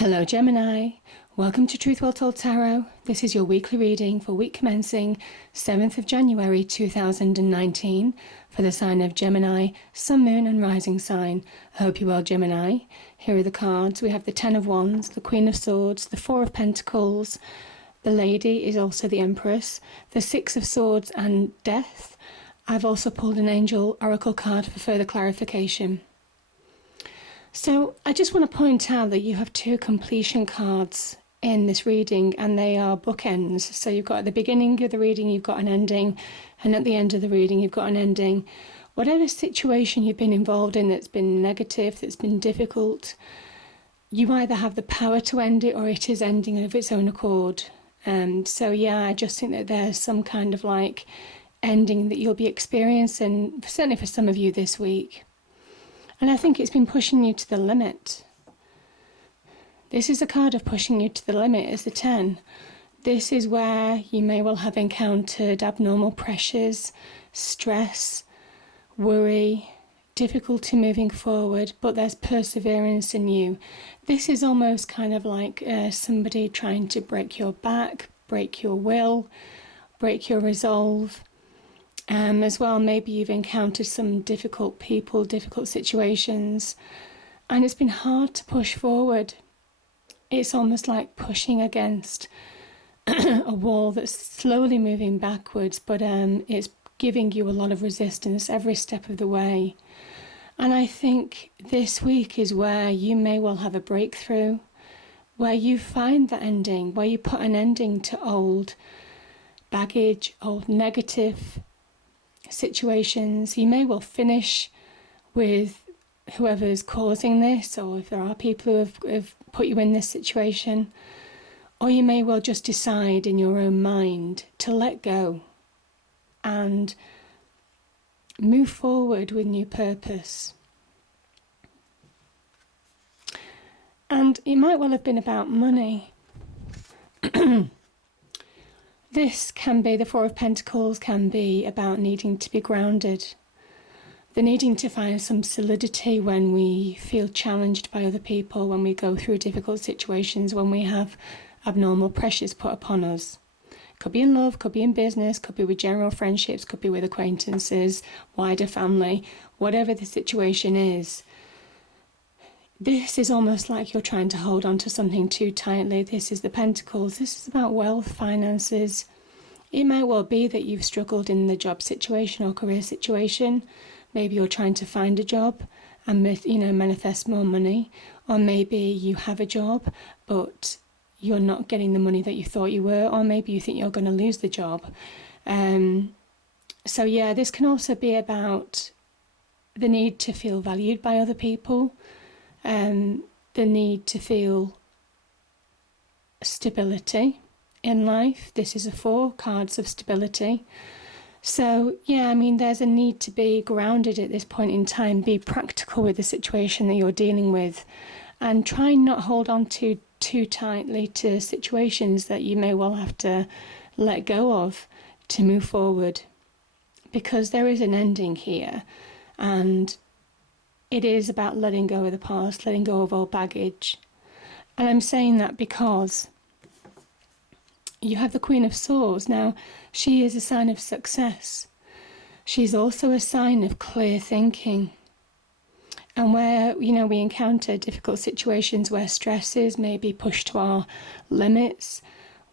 Hello Gemini, welcome to Truth Well Told Tarot. This is your weekly reading for week commencing 7th of January 2019 for the sign of Gemini, Sun, Moon and Rising sign. I hope you're well, Gemini. Here are the cards. We have the Ten of Wands, the Queen of Swords, the Four of Pentacles, the Lady is also the Empress, the Six of Swords and Death. I've also pulled an Angel Oracle card for further clarification. So I just want to point out that you have two completion cards in this reading and they are bookends. So you've got at the beginning of the reading you've got an ending, and at the end of the reading you've got an ending. Whatever situation you've been involved in that's been negative, that's been difficult, you either have the power to end it or it is ending of its own accord. So yeah, I just think that there's some kind of like ending that you'll be experiencing, certainly for some of you this week. And I think it's been pushing you to the limit. This is a card of pushing you to the limit as the 10. This is where you may well have encountered abnormal pressures, stress, worry, difficulty moving forward, but there's perseverance in you. This is almost kind of like somebody trying to break your back, break your will, break your resolve. As well, maybe you've encountered some difficult people, difficult situations, and it's been hard to push forward. It's almost like pushing against a wall that's slowly moving backwards, but it's giving you a lot of resistance every step of the way. And I think this week is where you may well have a breakthrough, where you find the ending, where you put an ending to old baggage, old negative situations. You may well finish with whoever's causing this, or if there are people who have put you in this situation, or you may well just decide in your own mind to let go and move forward with new purpose. And it might well have been about money. This can be, the Four of Pentacles can be about needing to be grounded. The needing to find some solidity when we feel challenged by other people, when we go through difficult situations, when we have abnormal pressures put upon us. Could be in love, could be in business, could be with general friendships, could be with acquaintances, wider family, whatever the situation is. This is almost like you're trying to hold on to something too tightly. This is the Pentacles. This is about wealth, finances. It might well be that you've struggled in the job situation or career situation. Maybe you're trying to find a job and manifest more money. Or maybe you have a job, but you're not getting the money that you thought you were. Or maybe you think you're going to lose the job. So yeah, this can also be about the need to feel valued by other people. The need to feel stability in life. This is a 4 cards of stability. So yeah, I mean, there's a need to be grounded at this point in time, be practical with the situation that you're dealing with, and try not hold on too tightly to situations that you may well have to let go of to move forward, because there is an ending here, and it is about letting go of the past, letting go of old baggage. And I'm saying that because you have the Queen of Swords. Now, she is a sign of success. She's also a sign of clear thinking. And where, we encounter difficult situations where stress is maybe pushed to our limits,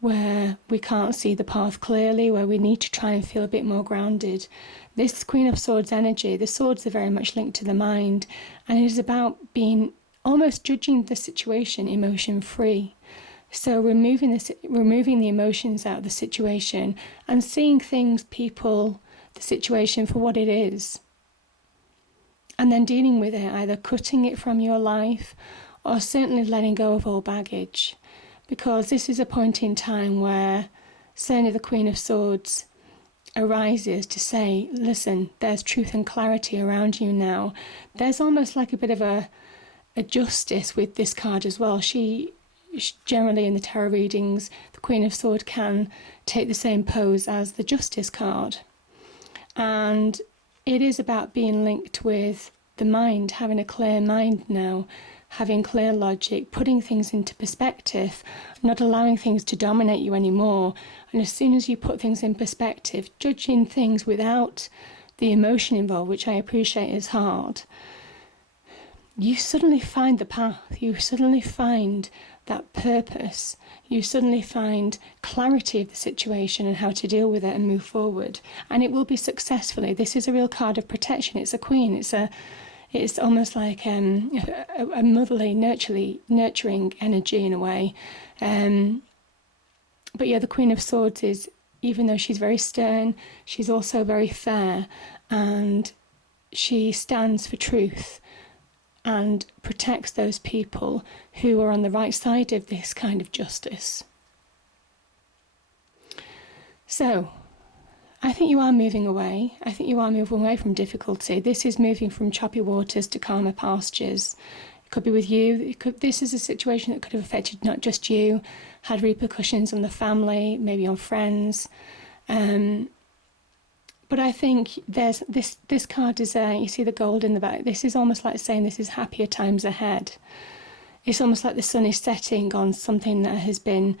where we can't see the path clearly, where we need to try and feel a bit more grounded. This Queen of Swords energy, the swords are very much linked to the mind, and it is about being almost judging the situation emotion free. So removing the emotions out of the situation and seeing things, people, the situation for what it is. And then dealing with it, either cutting it from your life or certainly letting go of all baggage. Because this is a point in time where certainly the Queen of Swords arises to say, listen, there's truth and clarity around you now. There's almost like a bit of a justice with this card as well. She generally in the tarot readings, the Queen of Swords can take the same pose as the Justice card. And it is about being linked with the mind, having a clear mind now, having clear logic, putting things into perspective, not allowing things to dominate you anymore. And as soon as you put things in perspective, judging things without the emotion involved, which I appreciate is hard, you suddenly find the path, you suddenly find that purpose, you suddenly find clarity of the situation and how to deal with it and move forward. And it will be successfully. This is a real card of protection. It's a queen. It's almost like a motherly, nurturing energy in a way. But yeah, the Queen of Swords is, even though she's very stern, she's also very fair, and she stands for truth and protects those people who are on the right side of this kind of justice. So, I think you are moving away. I think you are moving away from difficulty. This is moving from choppy waters to calmer pastures. It could be with you. This is a situation that could have affected not just you, had repercussions on the family, maybe on friends. But I think there's this card is you see the gold in the back. This is almost like saying this is happier times ahead. It's almost like the sun is setting on something that has been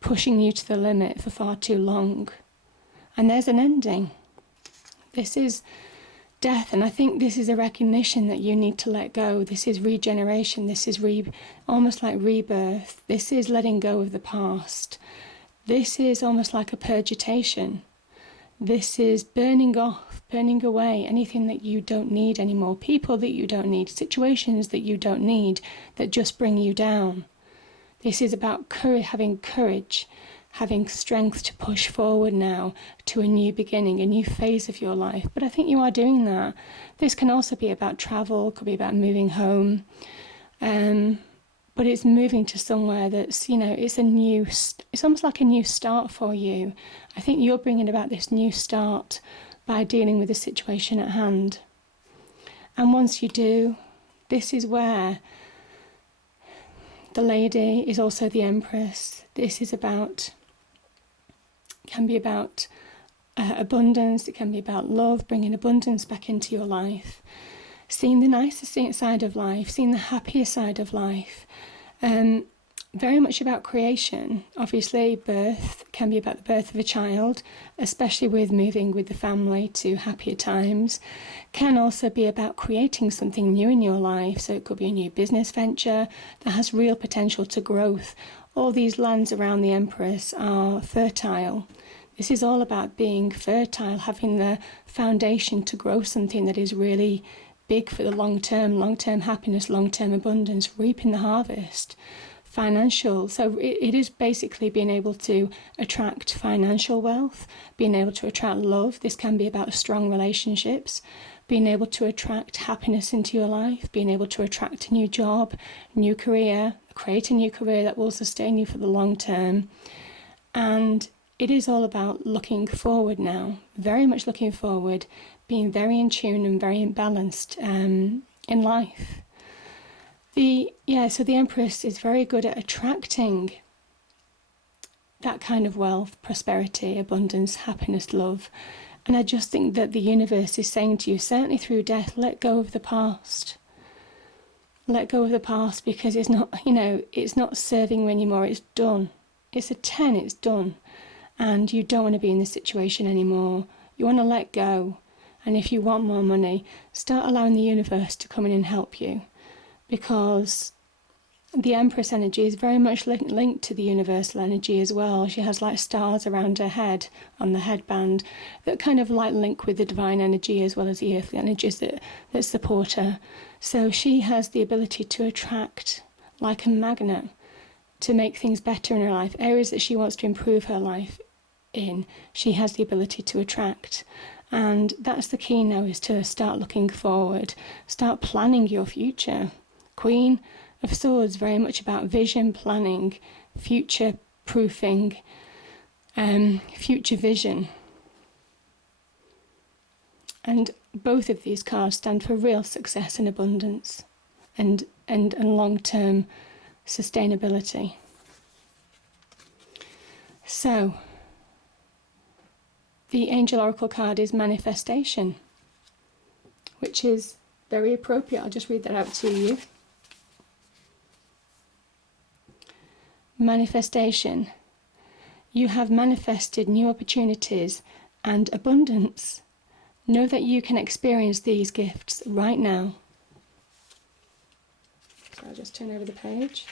pushing you to the limit for far too long. And there's an ending. This is death, and I think this is a recognition that you need to let go. This is regeneration. This is almost like rebirth. This is letting go of the past. This is almost like a purgitation. This is burning off, burning away anything that you don't need anymore, people that you don't need, situations that you don't need, that just bring you down. This is about having courage, having strength to push forward now to a new beginning, a new phase of your life. But I think you are doing that. This can also be about travel, could be about moving home. But it's moving to somewhere that's, it's almost like a new start for you. I think you're bringing about this new start by dealing with the situation at hand. And once you do, this is where the lady is also the Empress. This is can be about abundance. It can be about love, bringing abundance back into your life. Seeing the nicer side of life, seeing the happier side of life. Very much about creation. Obviously, birth can be about the birth of a child, especially with moving with the family to happier times. Can also be about creating something new in your life. So it could be a new business venture that has real potential to growth. All these lands around the Empress are fertile. This is all about being fertile, having the foundation to grow something that is really big for the long-term happiness, long-term abundance, reaping the harvest, financial. So it is basically being able to attract financial wealth, being able to attract love. This can be about strong relationships, being able to attract happiness into your life, being able to attract a new job, new career, create a new career that will sustain you for the long term. And it is all about looking forward now, very much looking forward, being very in tune and very balanced in life. So the Empress is very good at attracting that kind of wealth, prosperity, abundance, happiness, love. And I just think that the universe is saying to you, certainly through death, let go of the past. Let go of the past, because it's not serving you anymore. It's done. It's a 10, it's done. And you don't want to be in this situation anymore. You want to let go. And if you want more money, start allowing the universe to come in and help you. Because the Empress energy is very much linked to the universal energy as well. She has like stars around her head on the headband that kind of like link with the divine energy as well as the earthly energies that support her. So she has the ability to attract like a magnet to make things better in her life. Areas that she wants to improve her life in, she has the ability to attract. And that's the key now, is to start looking forward, start planning your future. Queen of Swords, very much about vision, planning, future proofing, future vision. And both of these cards stand for real success and abundance and long-term sustainability. So, the Angel Oracle card is Manifestation, which is very appropriate. I'll just read that out to you. Manifestation. You have manifested new opportunities and abundance. Know that you can experience these gifts right now. So I'll just turn over the page.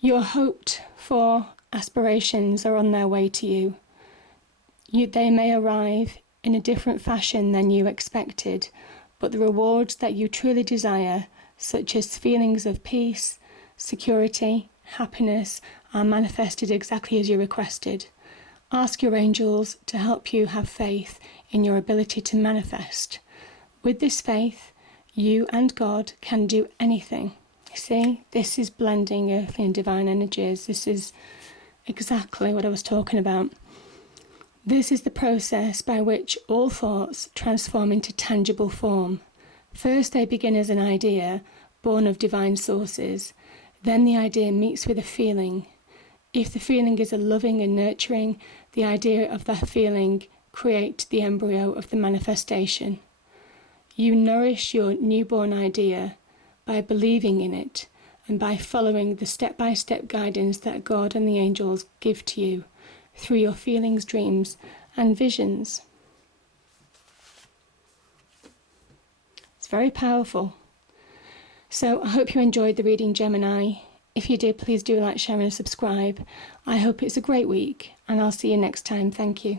Your hoped for aspirations are on their way to you. They may arrive in a different fashion than you expected, but the rewards that you truly desire, such as feelings of peace, security, happiness, are manifested exactly as you requested. Ask your angels to help you have faith in your ability to manifest. With this faith, you and God can do anything. See, this is blending earthly and divine energies. This is exactly what I was talking about. This is the process by which all thoughts transform into tangible form. First, they begin as an idea, born of divine sources. Then the idea meets with a feeling. If the feeling is a loving and nurturing, the idea of that feeling creates the embryo of the manifestation. You nourish your newborn idea by believing in it and by following the step-by-step guidance that God and the angels give to you through your feelings, dreams, and visions. It's very powerful. So I hope you enjoyed the reading, Gemini. If you did, please do like, share and subscribe. I hope it's a great week, and I'll see you next time. Thank you.